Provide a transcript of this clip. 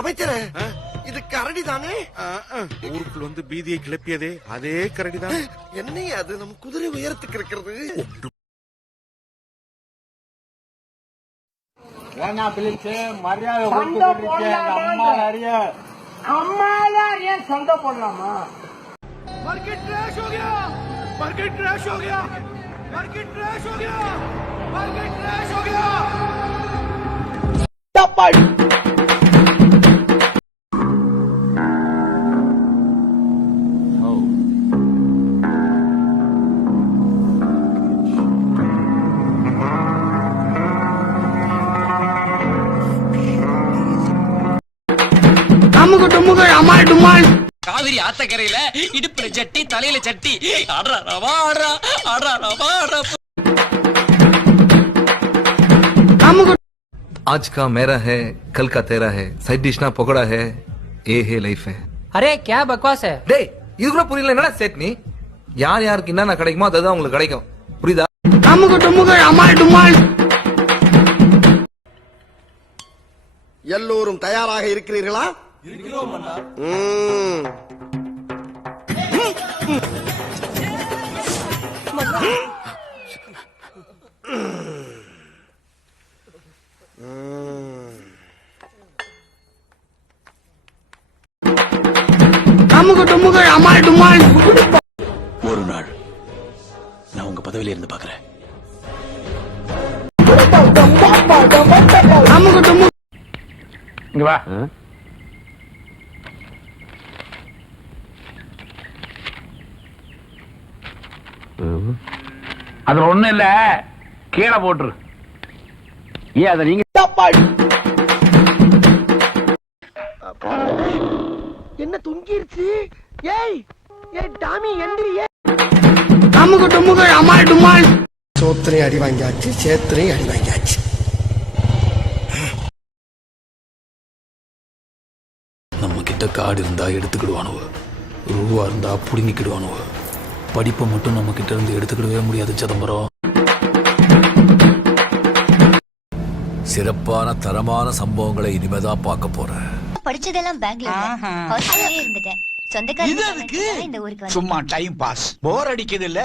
அமைச்சரே, இது கரடி தானே? ஊருக்குள் வந்து பீதியை கிளப்பியதே அதே கரடி தான். என்னையா அது நம்ம குதிரை உயரத்துக்கு இருக்கிறது? ஏன்னா பிள்ளைக்கு மரியாதை அம்மால சண்டை போடலாமா? मार्केट क्रैश हो गया, मार्केट क्रैश हो गया, मार्केट क्रैश हो गया, मार्केट क्रैश हो गया। அமுகு டுமுகு அமால் டுமால். காவிரி ஆத்தக்கரையில இடுப்புல சட்டி தலையில சட்டி ஆடுறா ரவா ஆடுறா ஆடுறா ரவா ஆடுறா. அமுகு आज का मेरा है कल का तेरा है साइड डिश ना पकोड़ा है ये है लाइफ है. अरे क्या बकवास है? டேய் இது கூட புரியல என்னடா சேட் நீ? யார் யாருக்கு என்னென்ன கிடைக்குமோ அதுதான் உங்களுக்கு கிடைக்கும். புரியுதா? அமுகு டுமுகு அமால் டுமால். எல்லோரும் தயாராக இருக்கிறீர்களா? அமுகு டுமுகு அமால் டுமால். ஒரு நாள் நான் உங்க பதவியில இருந்து பாக்குறேன். அமுகு டுமுகு. இங்க வா. அதுல ஒண்ணு இல்ல, கீழே போட்டுரு. ஏன் அத நீங்க என்ன தொங்கிருச்சு? ஏய் ஏய் டாமி எந்திரியே. அமுகு டுமுகு அமால் டுமால். சோத்திரையும் அடி வாங்கியாச்சு, சேத்திரையும் அடி வாங்கியாச்சு. நம்ம கிட்ட காடு இருந்தா எடுத்துக்கிடுவானுவ, ரூவா இருந்தா புடுங்கிக்கிடுவானுவ. படிப்பை மட்டும் நம்ம கிட்ட இருந்து எடுத்துக்கிடவே முடியாது சிதம்பரம். சிறப்பான தரமான சம்பவங்களை இனிமேதான் பார்க்க போறேன். படிச்சதெல்லாம் பெங்களூர்ல ஹாஸ்டல்லே இருந்துட்டேன். சொந்தக்காரங்க இந்த ஊருக்கு சும்மா டைம் பாஸ், போர் அடிக்குது இல்ல?